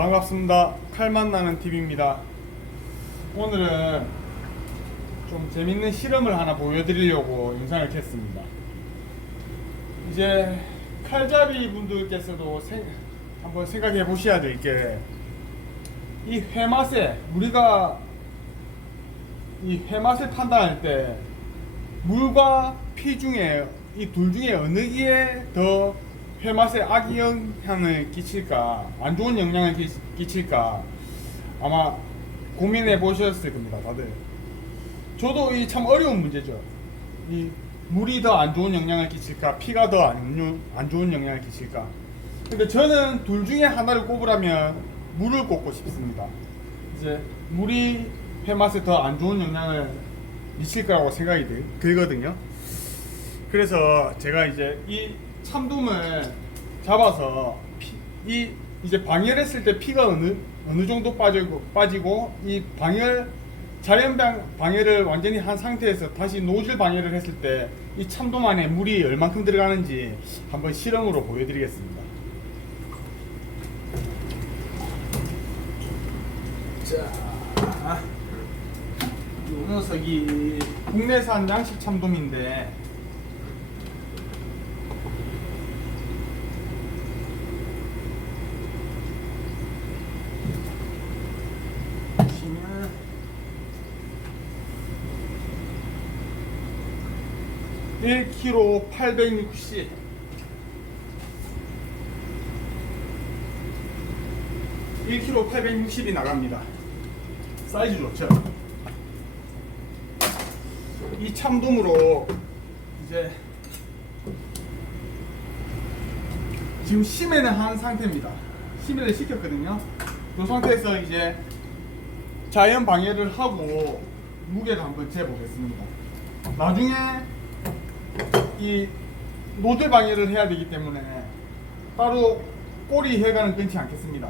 반갑습니다. 칼만 나는 TV입니다. 오늘은 좀 재밌는 실험을 하나 보여드리려고 영상을 켰습니다. 이제 칼잡이 분들께서도 한번 생각해 보셔야 될 게, 이 회맛에 우리가 이 회맛을 판단할 때 물과 피 중에 이 둘 중에 어느 게 더 회맛에 악의 영향을 끼칠까, 안 좋은 영향을 끼칠까 아마 고민해 보셨을 겁니다, 다들. 저도 이 참 어려운 문제죠. 이 물이 더 안 좋은 영향을 끼칠까, 피가 더 안 좋은 영향을 끼칠까. 근데 저는 둘 중에 하나를 꼽으라면 물을 꼽고 싶습니다. 이제 물이 회맛에 더 안 좋은 영향을 미칠 거라고 생각이 들거든요. 그래서 제가 이제 이 참돔을 잡아서 이제 방열했을 때 피가 어느 정도 빠지고 이 자연 방열을 완전히 한 상태에서 다시 노즐 방열을 했을 때 이 참돔 안에 물이 얼만큼 들어가는지 한번 실험으로 보여드리겠습니다. 자, 이 녀석이 국내산 양식 참돔인데, 보시면 1kg 860, 1kg 860이 나갑니다. 사이즈 좋죠? 이 참돔으로 이제 지금 심해는 한 상태입니다. 심해를 시켰거든요. 이 상태에서 이제 자연 방해를 하고 무게를 한번 재보겠습니다. 나중에 이 노즐 방해를 해야 되기 때문에 따로 꼬리 혈관은 끊지 않겠습니다.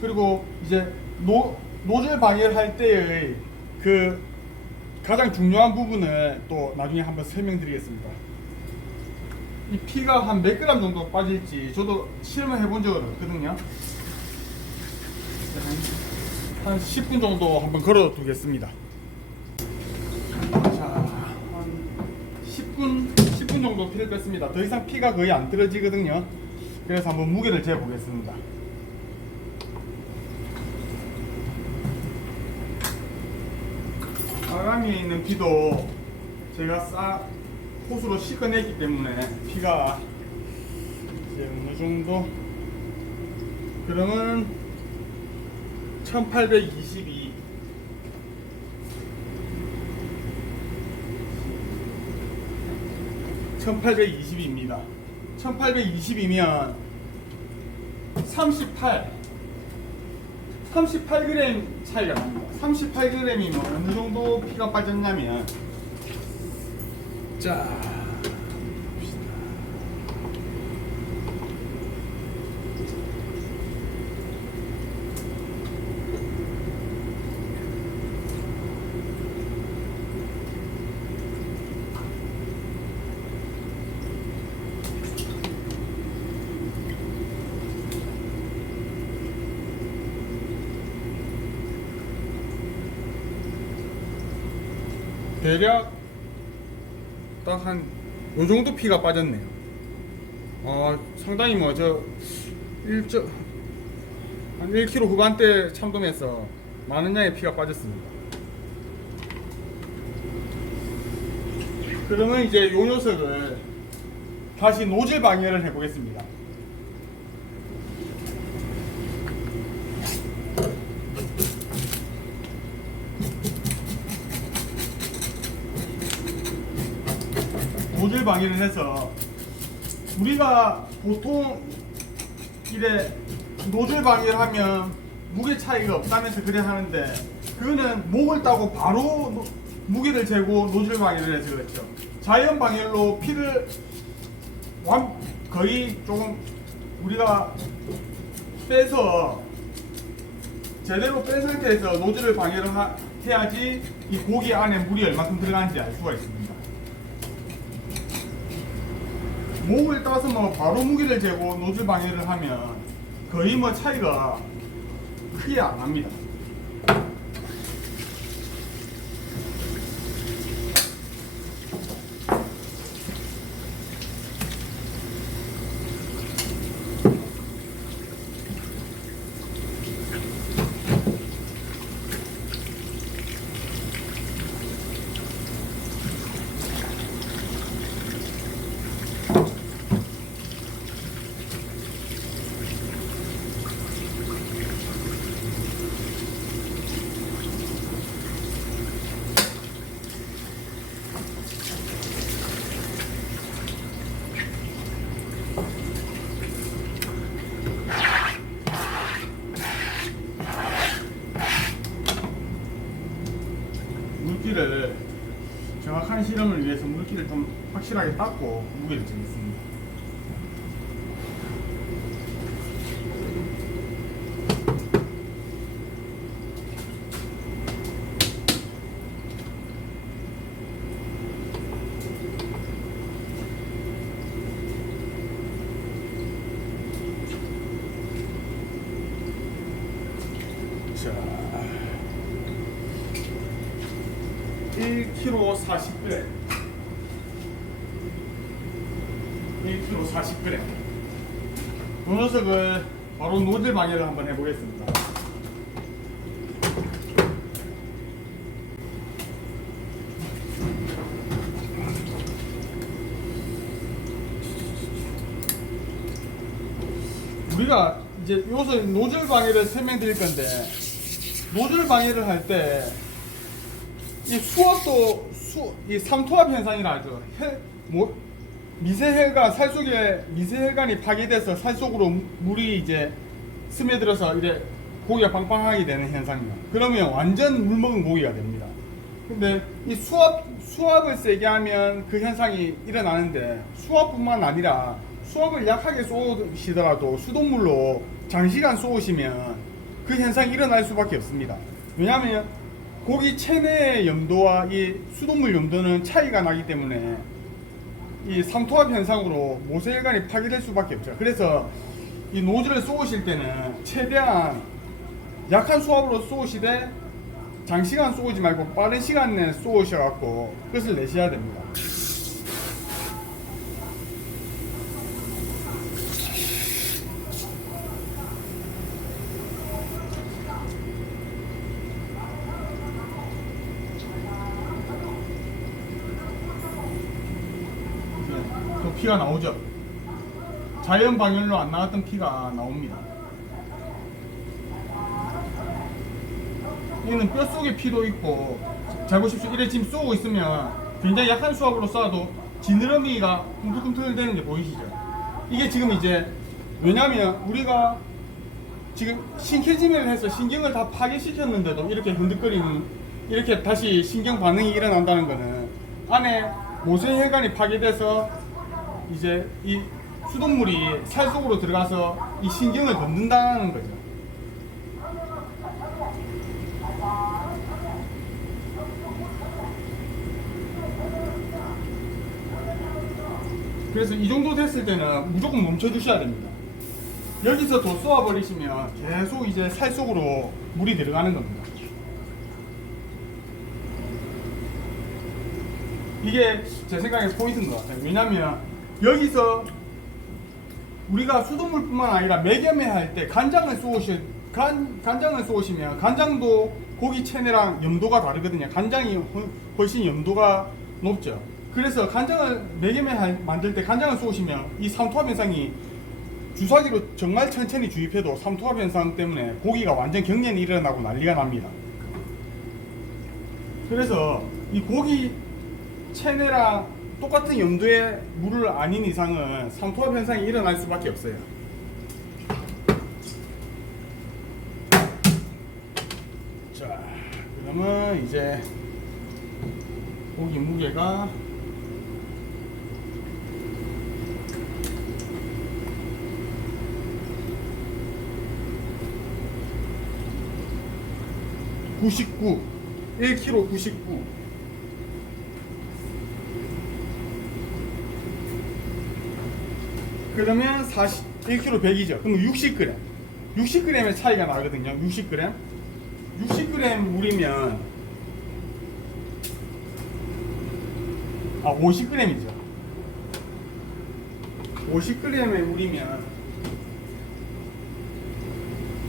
그리고 이제 노즐 방해를 할 때의 그 가장 중요한 부분을 또 나중에 한번 설명드리겠습니다. 이 피가 한 몇 그램 정도 빠질지 저도 실험을 해본 적은 없거든요. 한 10분 정도 한번 걸어 두겠습니다. 자, 한 10분 정도 피를 뺐습니다. 더 이상 피가 거의 안 떨어지거든요. 그래서 한번 무게를 재 보겠습니다. 아가미에 있는 피도 제가 호수로 씻어냈기 때문에 피가 이제 어느 정도, 그러면 1822, 1822입니다. 1822면 38g 차이가 납니다. 38g이면 어느 정도 피가 빠졌냐면, 자, 봅시다. 대략 딱 한 요 정도 피가 빠졌네요. 상당히 한 1kg 후반대 참돔에서 많은 양의 피가 빠졌습니다. 그러면 이제 요 녀석을 다시 노즐 방열을 해보겠습니다. 노즐 방해를 해서, 우리가 보통 이래 노즐 방해를 하면 무게 차이가 없다면서 그래 하는데, 그거는 목을 따고 바로 무게를 재고 노즐 방해를 해서 그렇죠. 자연 방열로 피를 거의 조금 우리가 빼서 제대로 뺀 상태에서 노즐을 방해를 해야지 이 고기 안에 물이 얼마큼 들어가는지 알 수가 있습니다. 목을 따서 바로 무게를 재고 노즐 방해를 하면 거의 차이가 크게 안 합니다. 물기를 정확한 실험을 위해서 물기를 좀 확실하게 닦고 무게를 재겠습니다. 자, 1kg 40g 1kg 40g 이 녀석을 바로 노즐 방해를 한번 해보겠습니다. 우리가 이제 여기서 노즐 방해를 설명드릴 건데, 노즐 방해를 할 때 이 수압도 이 삼투압 현상이라 하죠. 미세혈관, 살 속에 미세혈관이 파괴돼서 살 속으로 물이 이제 스며들어서 이제 고기가 빵빵하게 되는 현상이에요. 그러면 완전 물 먹은 고기가 됩니다. 근데 이 수압을 세게 하면 그 현상이 일어나는데, 수압뿐만 아니라 수압을 약하게 쏘시더라도 수돗물로 장시간 쏘시면 그 현상이 일어날 수밖에 없습니다. 왜냐하면 고기 체내의 염도와 이 수돗물 염도는 차이가 나기 때문에 이 삼투압 현상으로 모세혈관이 파괴될 수밖에 없죠. 그래서 이 노즐을 쏘으실 때는 최대한 약한 수압으로 쏘으시되 장시간 쏘지 말고 빠른 시간 내에 쏘으셔갖고 끝을 내셔야 됩니다. 또 피가 나오죠. 자연 방열로 안 나왔던 피가 나옵니다. 이는 뼛속에 피도 있고, 잘 보십시오. 이래 지금 쏘고 있으면 굉장히 약한 수압으로 쏴도 지느러미가 꿈틀꿈틀 되는 게 보이시죠? 이게 지금 이제, 왜냐면 우리가 지금 신캐지매를 해서 신경을 다 파괴시켰는데도 이렇게 흔들거리는, 이렇게 다시 신경 반응이 일어난다는 거는 안에 모세혈관이 파괴돼서 이제 이 수돗물이 살 속으로 들어가서 이 신경을 건든다는 거죠. 그래서 이 정도 됐을 때는 무조건 멈춰 주셔야 됩니다. 여기서 더 쏘아 버리시면 계속 이제 살 속으로 물이 들어가는 겁니다. 이게 제 생각에 포인트인 것 같아요. 왜냐면 여기서 우리가 수돗물뿐만 아니라 매개매 할 때 간장을 쏘시면 간장도 고기 체내랑 염도가 다르거든요. 간장이 훨씬 염도가 높죠. 그래서 간장을 매개매 만들 때 간장을 쏘시면 이 삼투압 현상이, 주사기로 정말 천천히 주입해도 삼투압 현상 때문에 고기가 완전 경련이 일어나고 난리가 납니다. 그래서 이 고기 체내랑 똑같은 염도의 물을 아닌 이상은 삼투압 현상이 일어날 수밖에 없어요. 자, 그러면 이제 고기 무게가 99, 1kg 99. 그러면 1kg 100이죠. 그럼 60g. 60g의 차이가 나거든요. 60g. 60g 물이면 50g이죠. 50g의 물이면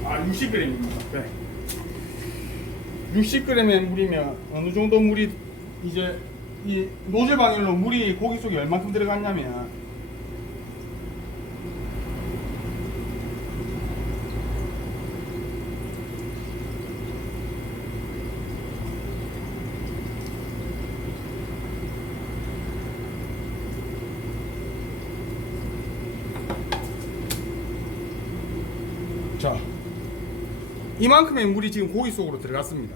60g입니다. 네. 60g의 물이면 어느 정도 물이 이제 이 노즐 방열로 물이 고기 속에 얼만큼 들어갔냐면 자, 이만큼의 물이 지금 고기 속으로 들어갔습니다.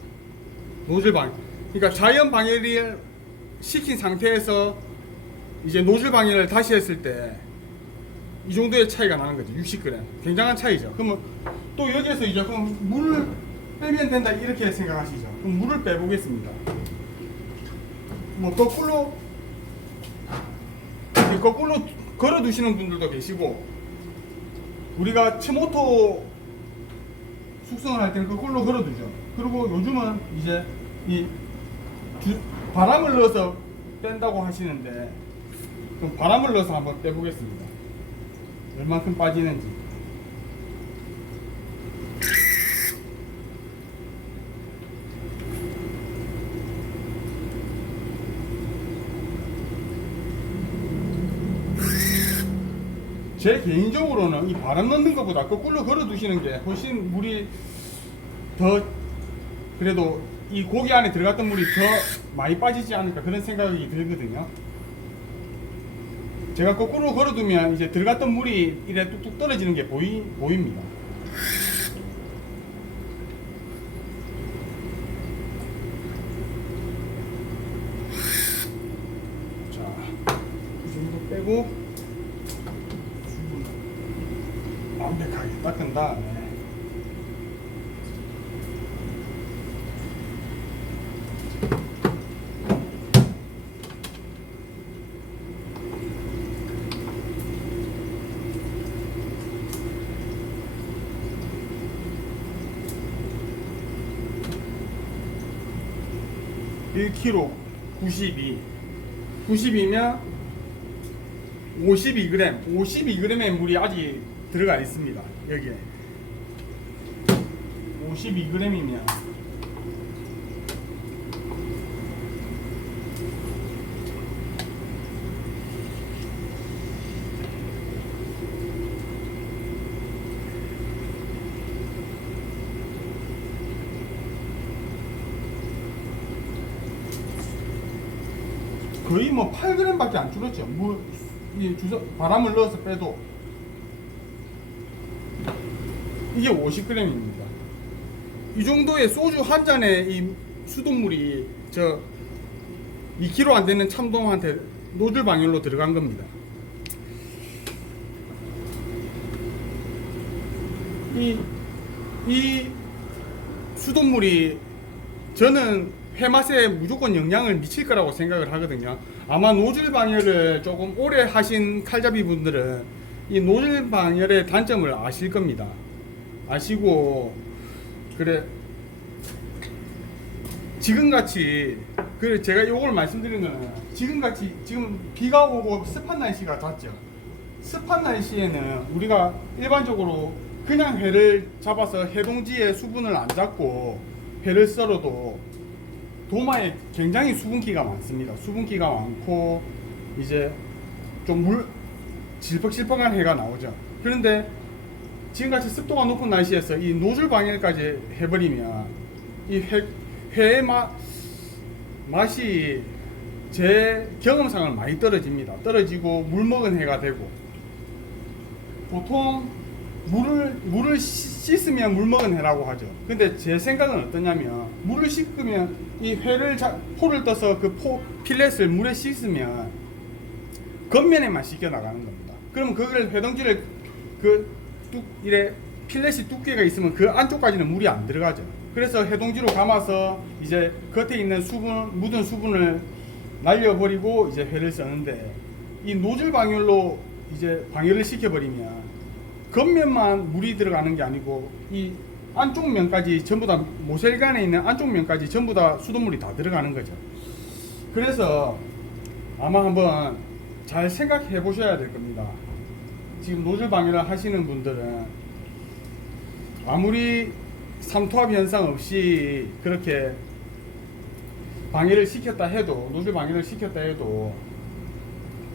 노즐 방열. 그러니까 자연 방열을 시킨 상태에서 이제 노즐 방열을 다시 했을 때 이 정도의 차이가 나는 거죠. 60g. 굉장한 차이죠. 그러면 또 여기에서 이제 그럼 물을 빼면 된다 이렇게 생각하시죠. 그럼 물을 빼보겠습니다. 뭐 거꾸로 걸어 두시는 분들도 계시고, 우리가 치모토 숙성을 할 때는 거꾸로 걸어두죠. 그리고 요즘은 이제 바람을 넣어서 뺀다고 하시는데, 그럼 바람을 넣어서 한번 빼보겠습니다. 얼만큼 빠지는지. 제 개인적으로는 이 바람 넣는 것보다 거꾸로 걸어 두시는 게 훨씬 물이 더, 그래도 이 고기 안에 들어갔던 물이 더 많이 빠지지 않을까 그런 생각이 들거든요. 제가 거꾸로 걸어 두면 이제 들어갔던 물이 이래 뚝뚝 떨어지는 게 보입니다. 자, 이 정도 빼고 완벽하게 닦은 다음에 (1kg) 92면 52g의 물이 아직 들어가 있습니다. 여기에 52g이면 거의 뭐 8g밖에 안 줄었죠. 바람을 넣어서 빼도 이게 50g입니다. 이 정도의 소주 한 잔에 이 수돗물이 2kg 안 되는 참돔한테 노즐 방열로 들어간 겁니다. 이 수돗물이 저는 회 맛에 무조건 영향을 미칠 거라고 생각을 하거든요. 아마 노즐 방열을 조금 오래 하신 칼잡이 분들은 이 노즐 방열의 단점을 아실 겁니다. 아시고, 그래 지금같이, 그래 제가 이걸 말씀드리는 거는 지금같이 지금 비가 오고 습한 날씨가 잦죠. 습한 날씨에는 우리가 일반적으로 그냥 회를 잡아서 해동지에 수분을 안 잡고 회를 썰어도 도마에 굉장히 수분기가 많습니다. 수분기가 많고 이제 좀 질퍽질퍽한 회가 나오죠. 그런데 지금같이 습도가 높은 날씨에서 이 노즐 방열까지 해버리면 이 회의 맛이 제 경험상은 많이 떨어지고 물 먹은 회가 되고, 보통 물을 씻으면 물 먹은 회라고 하죠. 근데 제 생각은 어떠냐면, 물을 씻으면 이 회를 포를 떠서 그 필렛을 물에 씻으면 겉면에만 씻겨 나가는 겁니다. 그럼 그걸 회동지를 이래 필렛이 두께가 있으면 그 안쪽까지는 물이 안 들어가죠. 그래서 해동지로 감아서 이제 겉에 있는 묻은 수분을 날려버리고 이제 회를 써는데, 이 노즐 방열로 이제 방열을 시켜버리면 겉면만 물이 들어가는 게 아니고 이 안쪽 면까지 전부 다 모셀간에 있는 안쪽 면까지 전부 다 수돗물이 다 들어가는 거죠. 그래서 아마 한번 잘 생각해 보셔야 될 겁니다. 지금 노즐 방해를 하시는 분들은 아무리 삼투압 현상 없이 그렇게 방해를 시켰다 해도, 노즐 방해를 시켰다 해도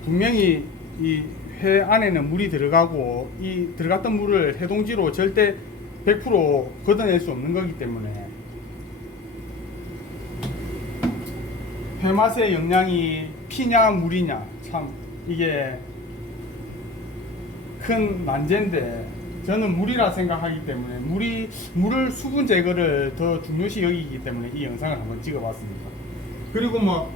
분명히 이 회 안에는 물이 들어가고 이 들어갔던 물을 해동지로 절대 100% 걷어낼 수 없는 거기 때문에 회맛의 영양이 피냐 물이냐, 참 이게 큰 난제인데 저는 물이라 생각하기 때문에 물을 수분 제거를 더 중요시 여기기 때문에 이 영상을 한번 찍어봤습니다. 그리고 뭐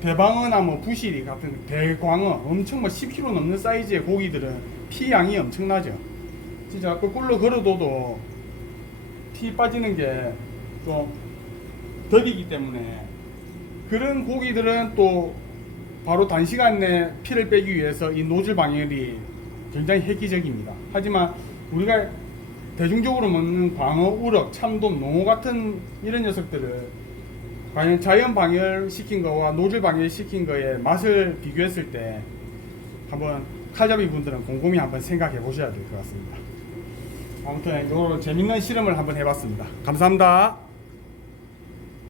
대방어나 뭐 부시리 같은 대광어, 엄청 뭐 10kg 넘는 사이즈의 고기들은 피 양이 엄청나죠. 진짜 거꾸로 걸어둬도 피 빠지는 게 좀 덜이기 때문에 그런 고기들은 또 바로 단시간 내에 피를 빼기 위해서 이 노즐 방열이 굉장히 획기적입니다. 하지만 우리가 대중적으로 먹는 광어, 우럭, 참돔, 농어 같은 이런 녀석들을 과연 자연 방열 시킨 거와 노즐 방열 시킨 거의 맛을 비교했을 때 한번 칼잡이 분들은 곰곰이 한번 생각해 보셔야 될 것 같습니다. 아무튼 이런 재밌는 실험을 한번 해봤습니다. 감사합니다.